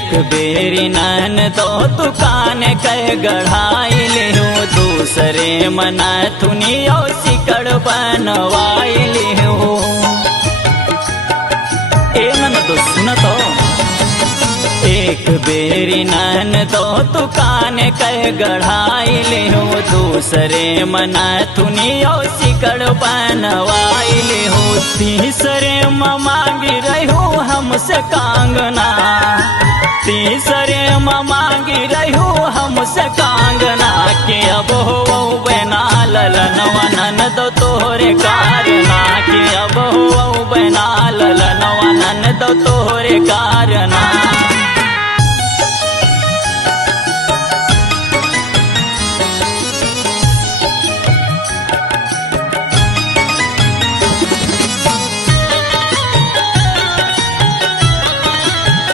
एक बेरी नन तो दुकान कह गढ़ाई लिहू दूसरे मना थुनियो सिकड़ बनवाई लिहू। ए नन तो सुन तो एक बेरी नन तो दुकान कह गढ़ाई लिहू दूसरे मना थुनियो सिकड़ बनवाई लिहू। तीसरे मांगी रहू हमसे कांगना तीसरे मांगी रहू हमसे कांगना के अब हो बना ललनवा ननद तोहरे कारना के अब हो बना ललनवा ननद तोहरे कारना।